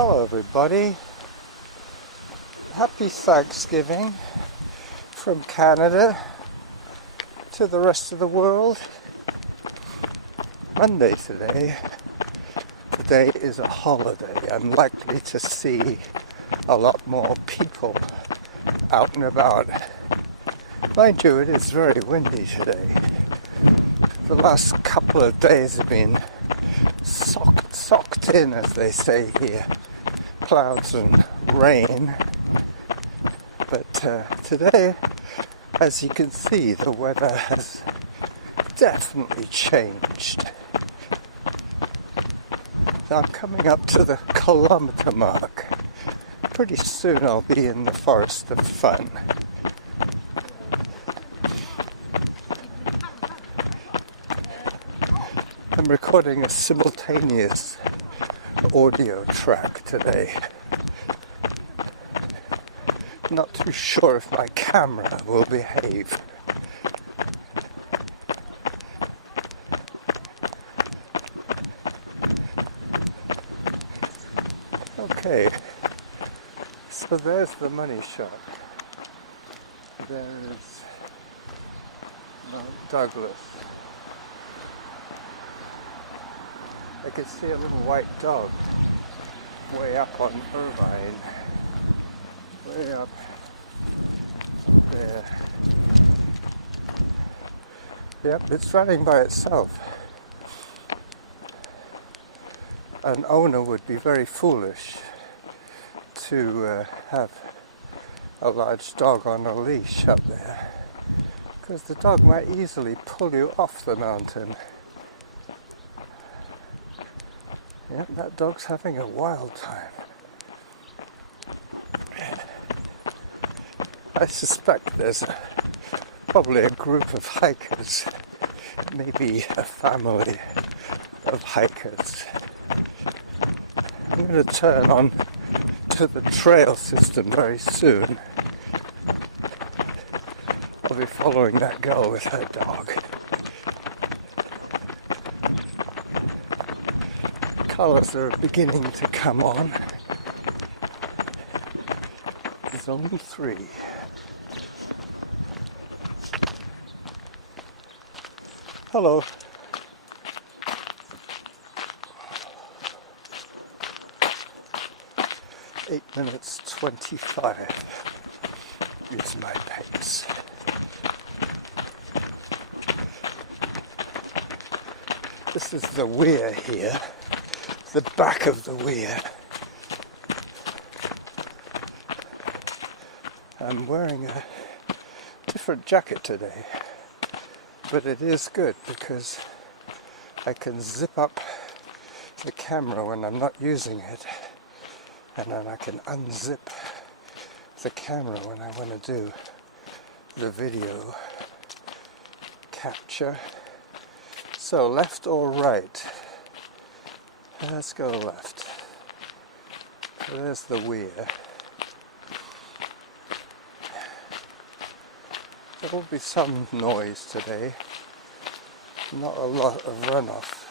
Hello everybody, happy Thanksgiving from Canada to the rest of the world. Monday today. Today is a holiday. I'm likely to see a lot more people out and about. Mind you, it is very windy today. The last couple of days have been socked in, as they say here. Clouds and rain. But today, as you can see, the weather has definitely changed. Now I'm coming up to the kilometre mark. Pretty soon I'll be in the Forest of Fun. I'm recording a simultaneous audio track today. Not too sure if my camera will behave. Okay, so there's the money shot. There's Mount Douglas. I can see a little white dog way up on Irvine, way up there. Yep, it's running by itself. An owner would be very foolish to have a large dog on a leash up there, because the dog might easily pull you off the mountain. Yep, that dog's having a wild time. I suspect there's probably a group of hikers, maybe a family of hikers. I'm going to turn on to the trail system very soon. I'll be following that girl with her dog. Colours are beginning to come on. Zone 3. Hello. Eight minutes 25 is my pace. This is the weir here. The back of the weir. I'm wearing a different jacket today, but it is good because I can zip up the camera when I'm not using it, and then I can unzip the camera when I want to do the video capture. So left or right? Let's go left. So there's the weir. There will be some noise today, not a lot of runoff.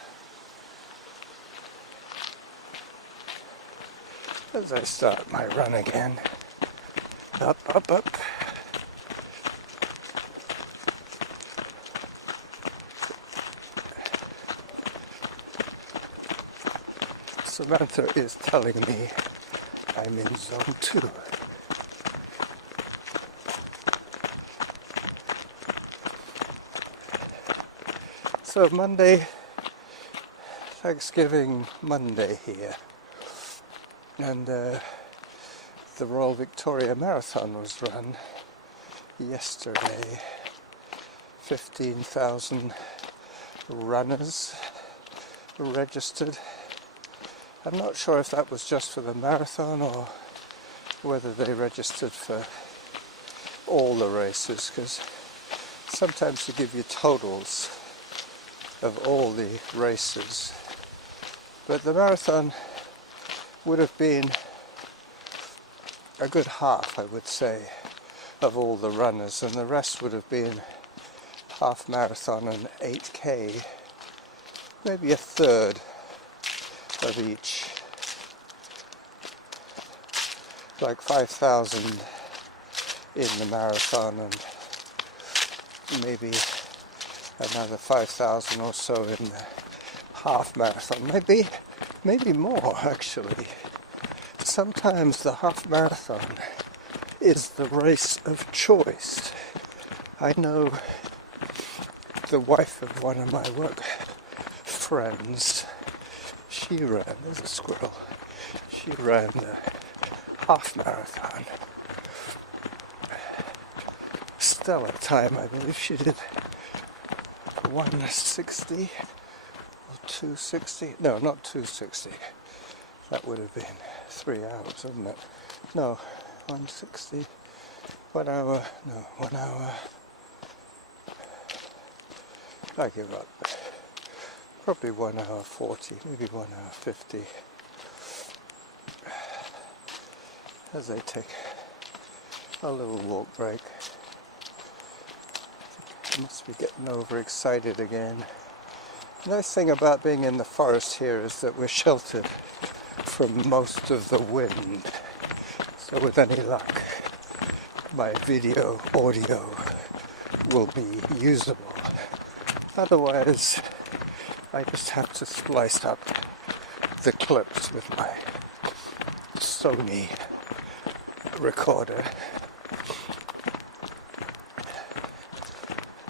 As I start my run again, up, up, up. Samantha is telling me I'm in zone 2. So Monday, Thanksgiving Monday here, and the Royal Victoria Marathon was run yesterday. 15,000 runners registered. I'm not sure if that was just for the marathon or whether they registered for all the races, because sometimes they give you totals of all the races. But the marathon would have been a good half, I would say, of all the runners, and the rest would have been half marathon and 8K, maybe a third of each. like 5,000 in the marathon and maybe another 5,000 or so in the half marathon. Maybe more actually. Sometimes the half marathon is the race of choice. I know the wife of one of my work friends, there's a squirrel, she ran the half marathon. Stellar time, I believe she did 160 or 260, no, not 260, that would have been 3 hours, wouldn't it? No, 160, 1 hour, no, 1 hour, I give up, probably 1 hour 40, maybe 1 hour 50, as they take a little walk break. I must be getting overexcited again. The nice thing about being in the forest here is that we're sheltered from most of the wind, so with any luck my video audio will be usable. Otherwise I just have to splice up the clips with my Sony recorder.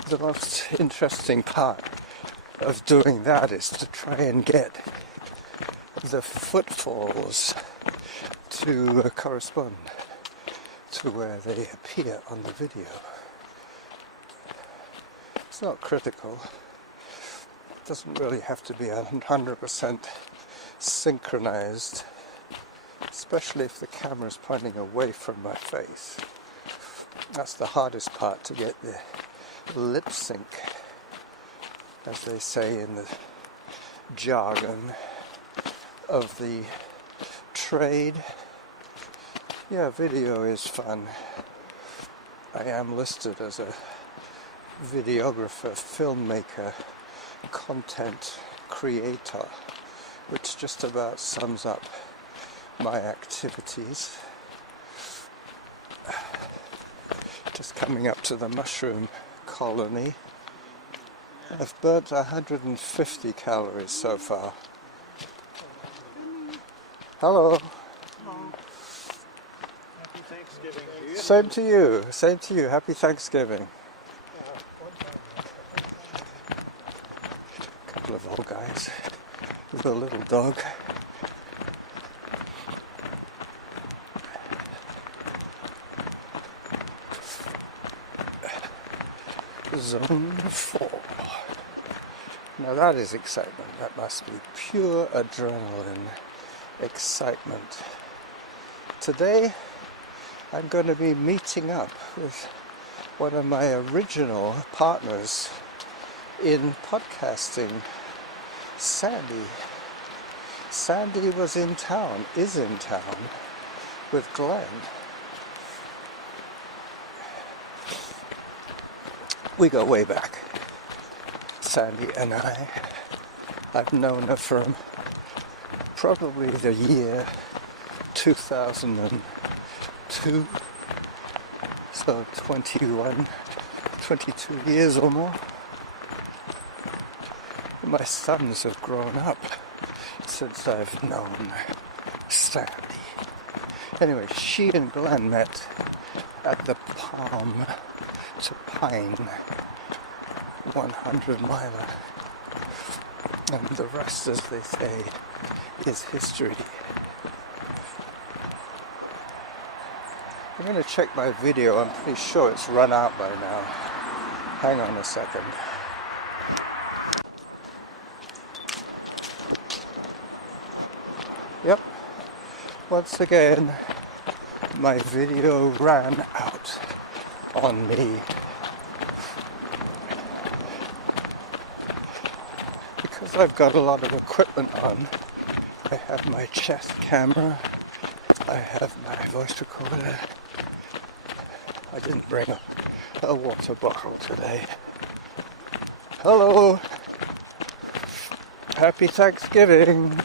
The most interesting part of doing that is to try and get the footfalls to correspond to where they appear on the video. It's not critical. It doesn't really have to be 100% synchronized, especially if the camera is pointing away from my face. That's the hardest part, to get the lip sync, as they say in the jargon of the trade. Yeah, video is fun. I am listed as a videographer, filmmaker, content creator, which just about sums up my activities. Just coming up to the mushroom colony. I've burnt 150 calories so far. Hello. Happy Thanksgiving to you. Same to you. Same to you. Happy Thanksgiving. A couple of old guys with a little dog. Zone 4. Now that is excitement. That must be pure adrenaline excitement. Today I'm going to be meeting up with one of my original partners in podcasting, Sandy. Sandy was in town, is in town with Glenn. We go way back, Sandy and I. I've known her from probably the year 2002, so 22 years or more. My sons have grown up since I've known Sandy. Anyway, she and Glenn met at the Palm to Pine 100 miler, and the rest, as they say, is history. I'm going to check my video. I'm pretty sure it's run out by now. Hang on a second. Yep, once again my video ran out on me. Because I've got a lot of equipment on. I have my chest camera, I have my voice recorder. I didn't bring a water bottle today. Hello! Happy Thanksgiving!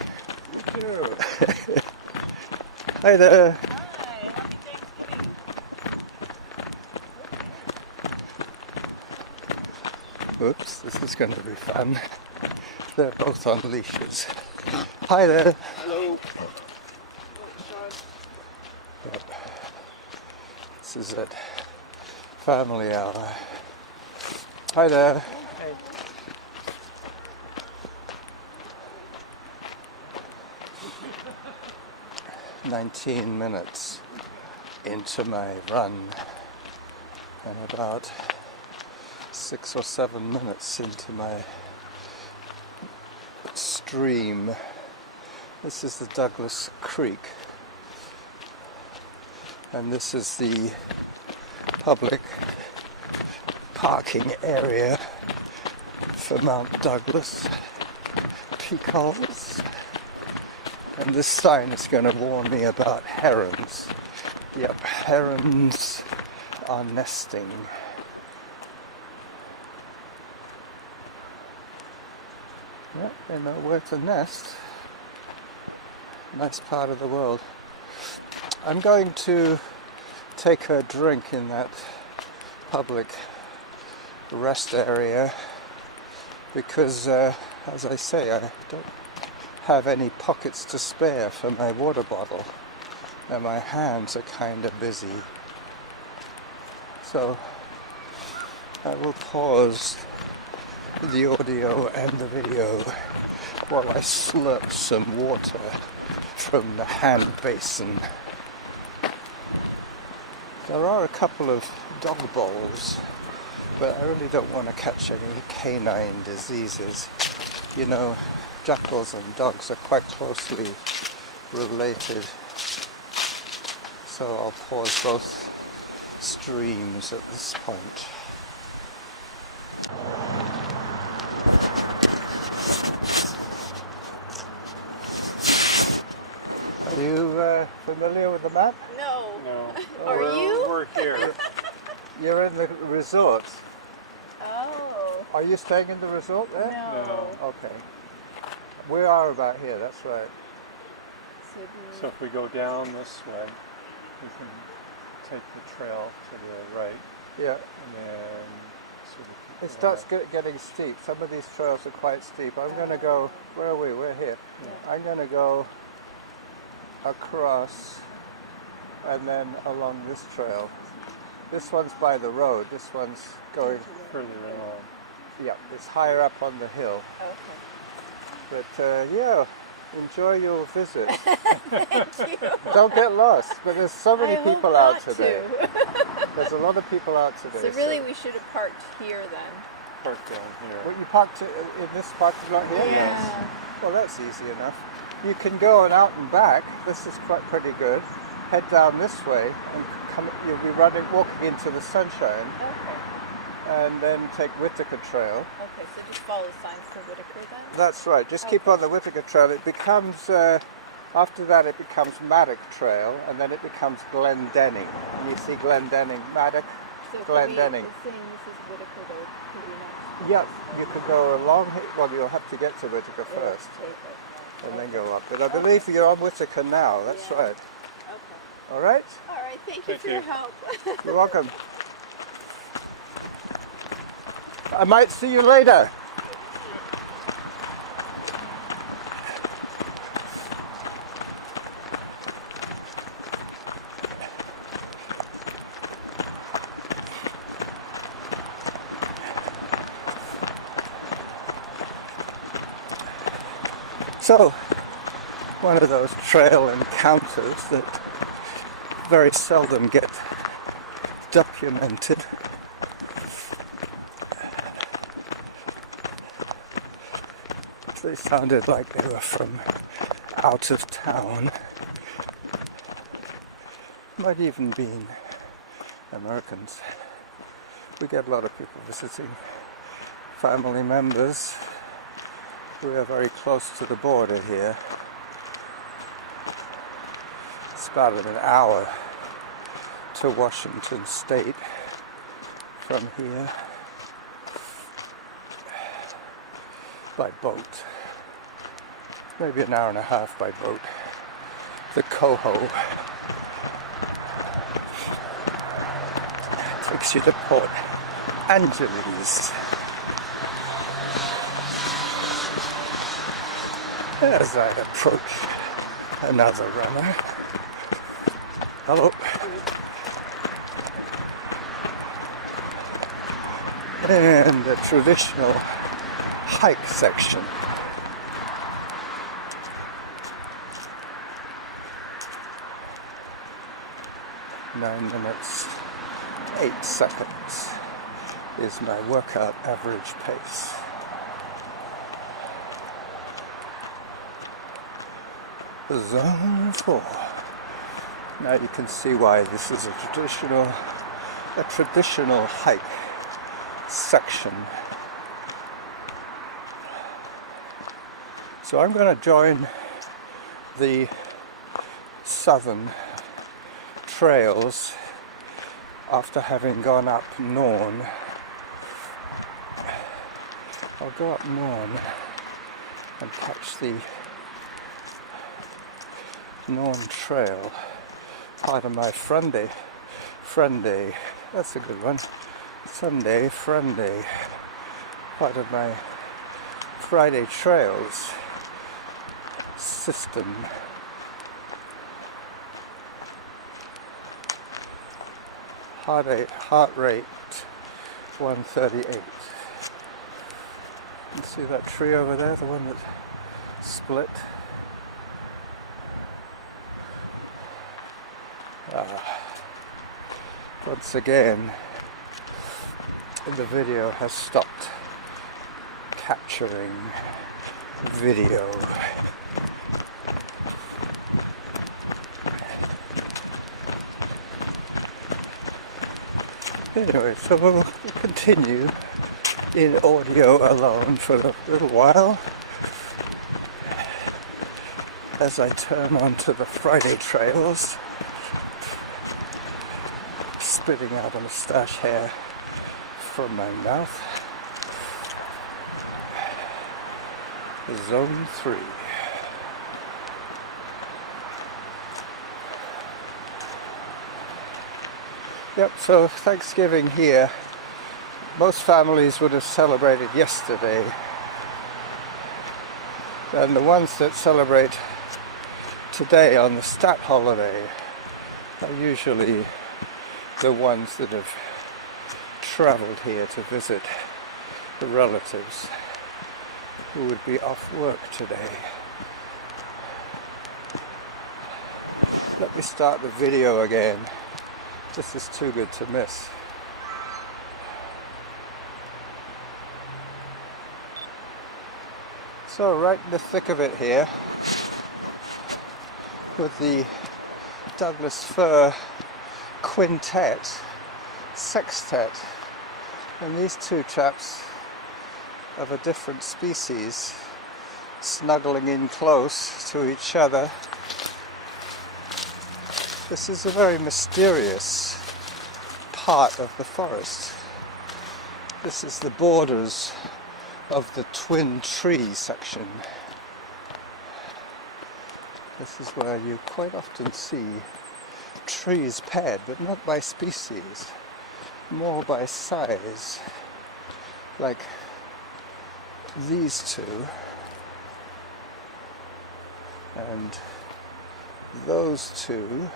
You too. Hi there! Hi, Oops, this is going to be fun. They're both on leashes. Hi there. Hello. Yep. This is it. Family hour. Hi there. Hey. "19 minutes into my run and about 6 or 7 minutes into my stream. This is the Douglas Creek, and this is the public parking area for Mount Douglas Peaks. And this sign is going to warn me about herons. Yep, herons are nesting. Yep, they know where to nest. Nice part of the world. I'm going to take a drink in that public rest area because, as I say, I don't have any pockets to spare for my water bottle and my hands are kind of busy. So I will pause the audio and the video while I slurp some water from the hand basin. There are a couple of dog bowls, but I really don't want to catch any canine diseases. You know, jackals and dogs are quite closely related, so I'll pause both streams at this point. Are you familiar with the map? No. No. Are you? We're here. You're in the resort. Oh. Are you staying in the resort there? No. Okay. We are about here, that's right. So if we go down this way, we can take the trail to the right, Yeah. and then sort of It starts getting steep. Some of these trails are quite steep. I'm going to go, where are we? We're here. Yeah. I'm going to go across and then along this trail. This one's by the road. This one's going, further along. yeah, it's higher up on the hill. Okay. But yeah, enjoy your visit. Thank you. Don't get lost. But there's so many I hope people out not today. to. There's a lot of people out today. So really we should have parked here then. Park down here. Well, you parked in this parking lot here? Yeah. Well, that's easy enough. You can go and out and back. This is quite pretty good. Head down this way and come. You'll be walking into the sunshine, Okay. and then take Whitaker Trail. Okay, so just follow the signs for Whitaker then? That's right. Just keep on the Whitaker Trail. It becomes after that it becomes Maddock Trail, and then it becomes Glendenning. And you see Glendenning, Maddock, So if Glendenning. Saying this is Whitaker, though, could be next. Yeah, you could go along. Well, you'll have to get to Whitaker Or first, take it. and then go up. But I believe you're on Whitaker now. That's Yeah. right. Okay. All right. All right, thank you Thank for you. your help. You're welcome. I might see you later. So, one of those trail encounters that very seldom get documented. They sounded like they were from out of town. Might even been Americans. We get a lot of people visiting, family members. We are very close to the border here. It's about an hour to Washington State from here by boat. Maybe an hour and a half by boat. The Coho takes you to Port Angeles. as I approach another runner. Hello. And a traditional hike section. 9 minutes, 8 seconds is my workout average pace. Zone 4. Now you can see why this is a traditional hike section. So I'm going to join the southern trails after having gone up Norn. I'll go up Norn and catch the Norn Trail, part of my Friday, that's a good one, Sunday, part of my Friday Trails system. Heart rate 138. You see that tree over there, the one that split? Once again, the video has stopped capturing video. Anyway, so we'll continue in audio alone for a little while as I turn onto the Friday trails, spitting out a moustache hair from my mouth. Zone 3. Yep, so Thanksgiving here, most families would have celebrated yesterday, and the ones that celebrate today on the stat holiday are usually the ones that have traveled here to visit the relatives who would be off work today. Let me start the video again. This is too good to miss. So right in the thick of it here, with the Douglas fir quintet, sextet, and these two chaps of a different species snuggling in close to each other. This is a very mysterious part of the forest. This is the borders of the twin tree section. This is where you quite often see trees paired, but not by species, more by size, like these two and those two.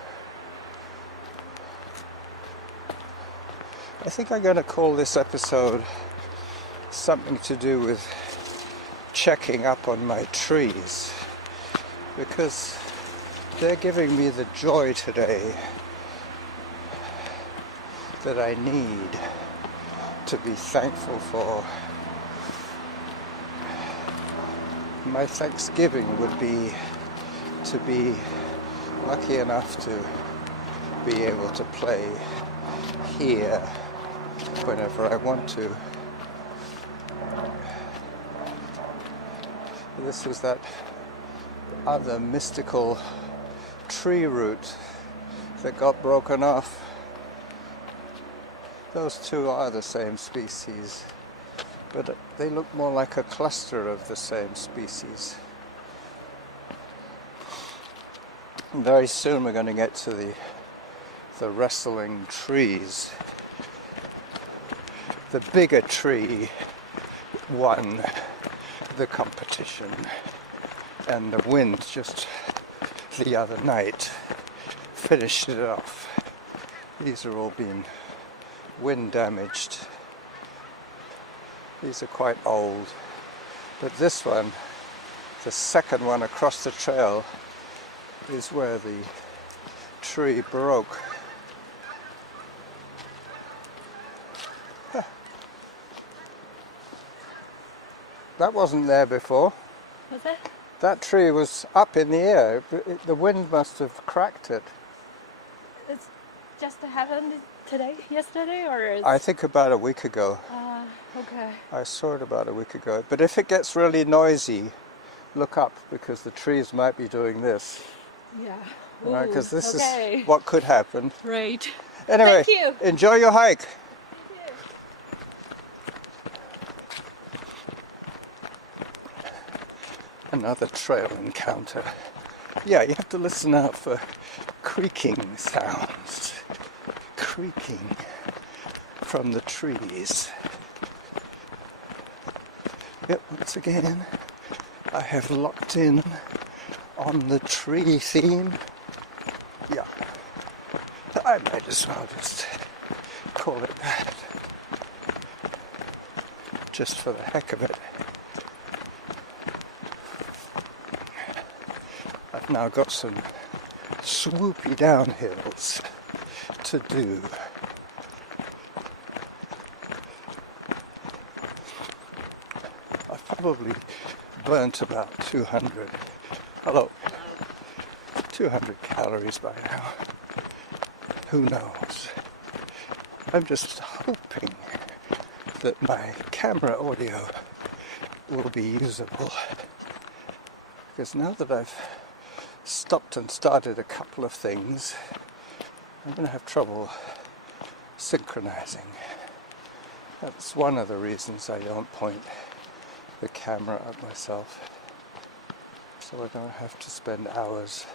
I think I'm going to call this episode something to do with checking up on my trees, because they're giving me the joy today that I need to be thankful for. My Thanksgiving would be to be lucky enough to be able to play here whenever I want to. This is that other mystical tree root that got broken off. Those two are the same species, but they look more like a cluster of the same species. And very soon we're going to get to the wrestling trees. The bigger tree won the competition. and the wind just the other night finished it off. These are all been wind damaged. These are quite old, but this one, the second one across the trail, is where the tree broke. Huh. That wasn't there before. Was it? That tree was up in the air. The wind must have cracked it. It's just happened today, yesterday, or is... I think about a week ago. Okay. I saw it about a week ago. But if it gets really noisy, look up, because the trees might be doing this. Yeah. Right, because this okay. is what could happen. Right. Anyway, Thank you. enjoy your hike. Thank you. Another trail encounter. Yeah, you have to listen out for creaking sounds. Creaking from the trees. Yep, once again, I have locked in on the tree theme. Yeah, I might as well just call it that. Just for the heck of it. I've now got some swoopy downhills to do. I've probably burnt about 200, hello, 200 calories by now. Who knows? I'm just hoping that my camera audio will be usable, because now that I've stopped and started a couple of things, I'm going to have trouble synchronizing. That's one of the reasons I don't point the camera at myself, so I don't have to spend hours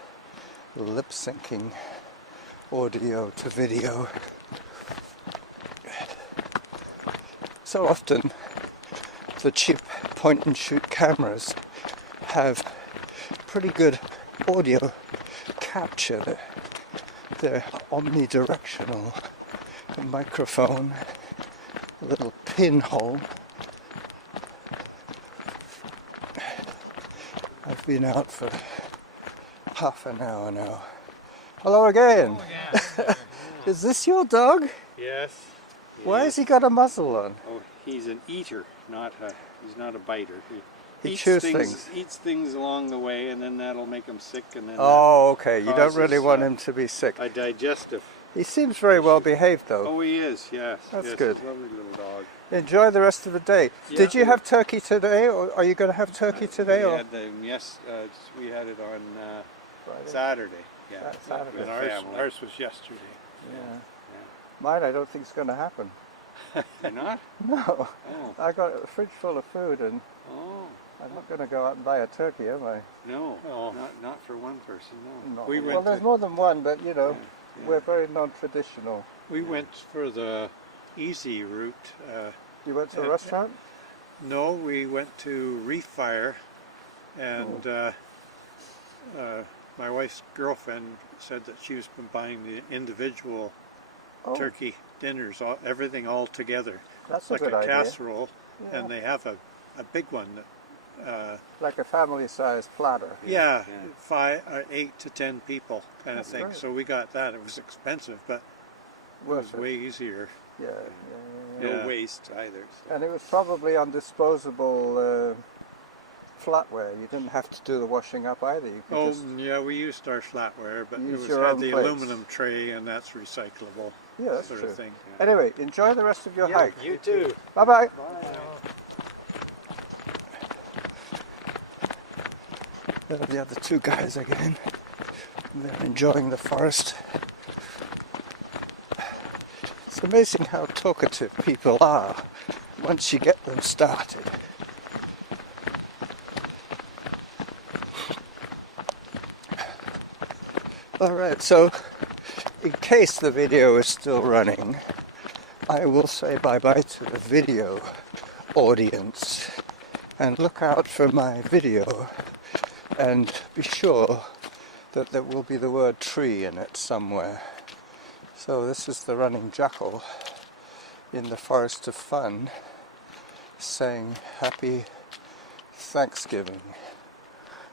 lip syncing audio to video. So often the cheap point and shoot cameras have pretty good audio capture. They're omnidirectional. A microphone, a little pinhole. I've been out for half an hour now. Hello again. Is this your dog? Yes. Why has he got a muzzle on? Oh, he's an eater, he's not a biter. He chews things. Eats things along the way, and then that'll make him sick, and then Oh, okay. You don't causes, really want him to be sick. a digestive. He seems very well behaved, though. Oh, he is. Yes. That's yes, good. He's a lovely little dog. Enjoy the rest of the day. Yeah. Did you have turkey today, or are you going to have turkey today? We or had them. Yes, we had it on Friday? Saturday. Yeah. Saturday. With Ours, family. ours was yesterday. Yeah. Mine, I don't think it's going to happen. You're not? No. Oh. I got a fridge full of food, and Oh. I'm not going to go out and buy a turkey, am I? No. Oh. Not for one person. No. No. We Well, went. there's more than one, but you know, Yeah. we're very non-traditional. We went for the easy route. You went to a Yeah. restaurant? No, we went to Reef Fire, and my wife's girlfriend said that she was been buying the individual Oh, turkey dinners, everything all together, that's a like good a idea. casserole, Yeah. and they have a big one that. Like a family-sized platter. Yeah, Yeah. 8 to 10 people kind of That's thing. great. So we got that. It was expensive, but it was Worth it. way easier. Yeah, No Yeah. waste either. So. And it was probably on disposable flatware. You didn't have to do the washing up either. You could Oh, just, yeah, we used our flatware, but it Use was your had own the plates. aluminum tray, and that's recyclable yeah, that's sort true. of thing. Anyway, enjoy the rest of your hike. You too. Bye-bye. There are the other two guys again. They're enjoying the forest. It's amazing how talkative people are once you get them started. Alright, so in case the video is still running, I will say bye-bye to the video audience and look out for my video and be sure that there will be the word tree in it somewhere. So this is the Running Jackal in the Forest of Fun saying Happy Thanksgiving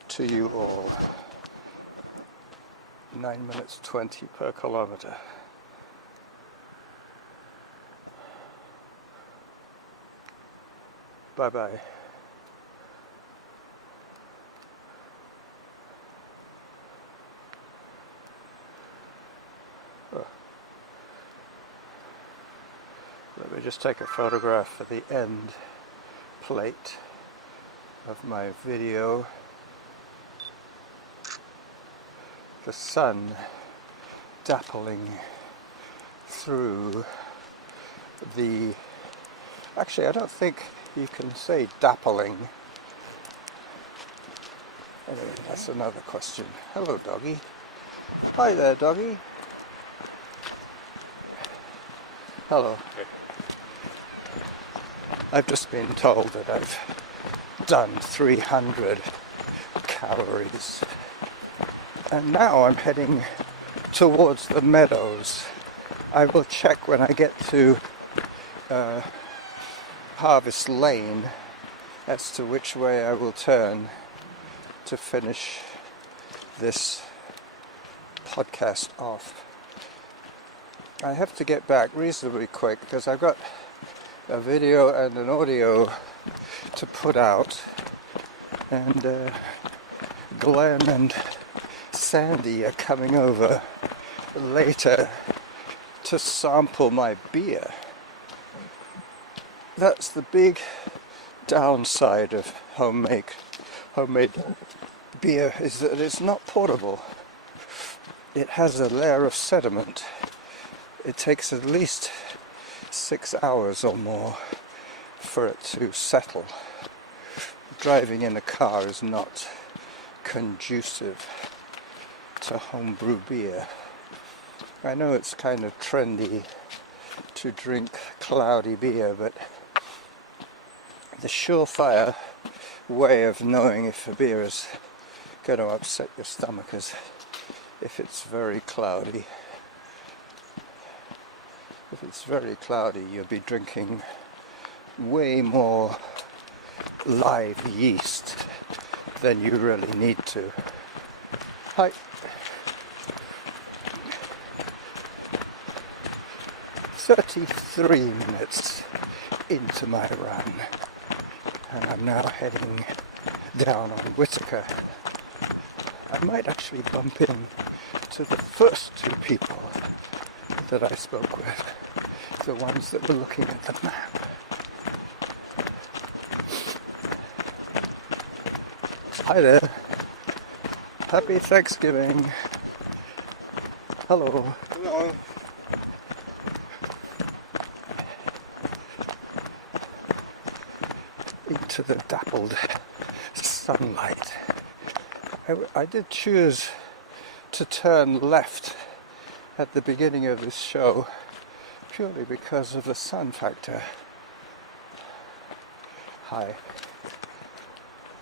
to you all. 9 minutes 20 per kilometre. Bye bye. Let me just take a photograph for the end plate of my video. The sun dappling through the... Actually, I don't think you can say dappling. Anyway, that's another question. Hello, doggy. Hi there, doggy. Hello. I've just been told that I've done 300 calories. And now I'm heading towards the meadows. I will check when I get to Harvest Lane as to which way I will turn to finish this podcast off. I have to get back reasonably quick because I've got a video and an audio to put out, and Glenn and Sandy are coming over later to sample my beer. That's the big downside of homemade beer, is that it's not portable. It has a layer of sediment. It takes at least 6 hours or more for it to settle. Driving in a car is not conducive to homebrew beer. I know it's kind of trendy to drink cloudy beer, but the surefire way of knowing if a beer is going to upset your stomach is if it's very cloudy. If it's very cloudy, you'll be drinking way more live yeast than you really need to. Hi. 33 minutes into my run, and I'm now heading down on Whitaker. I might actually bump in to the first two people that I spoke with, the ones that were looking at the map. Hi there. Happy Thanksgiving. Hello. Hello. Into the dappled sunlight. I did choose to turn left at the beginning of this show purely because of the sun factor. Hi.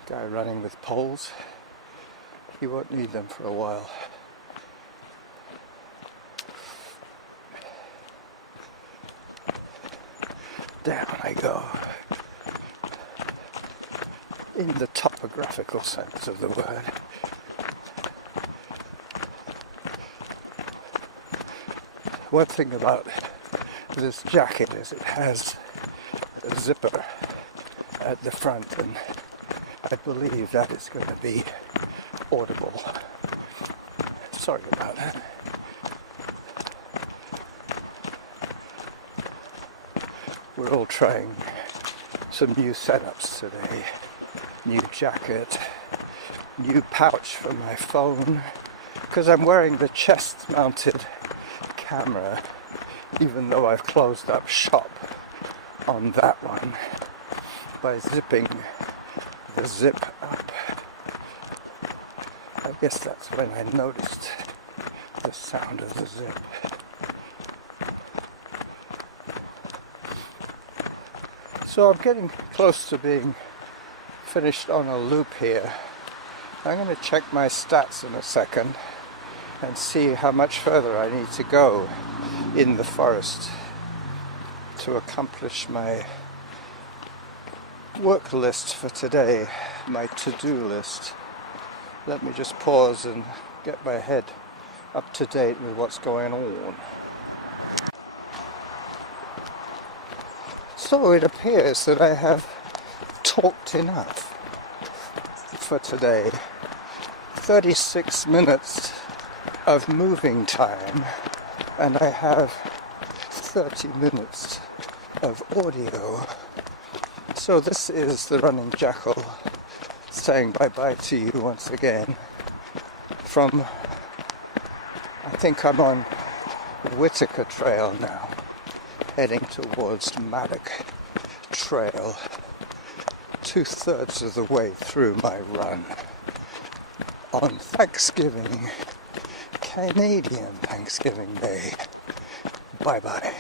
Guy running with poles. He won't need them for a while. Down I go. In the topographical sense of the word. One thing about this jacket is it has a zipper at the front, and I believe that is going to be audible. Sorry about that. We're all trying some new setups today. New jacket, new pouch for my phone, because I'm wearing the chest-mounted camera, even though I've closed up shop on that one by zipping the zip up. I guess that's when I noticed the sound of the zip. So I'm getting close to being finished on a loop here. I'm going to check my stats in a second and see how much further I need to go in the forest to accomplish my work list for today, my to-do list. Let me just pause and get my head up to date with what's going on. So it appears that I have talked enough for today. 36 minutes of moving time, and I have 30 minutes of audio. So this is the Running Jackal saying bye-bye to you once again from, I think I'm on Whitaker Trail now, heading towards Maddock Trail, 2/3 of the way through my run on Thanksgiving, Canadian Thanksgiving Day. Bye-bye.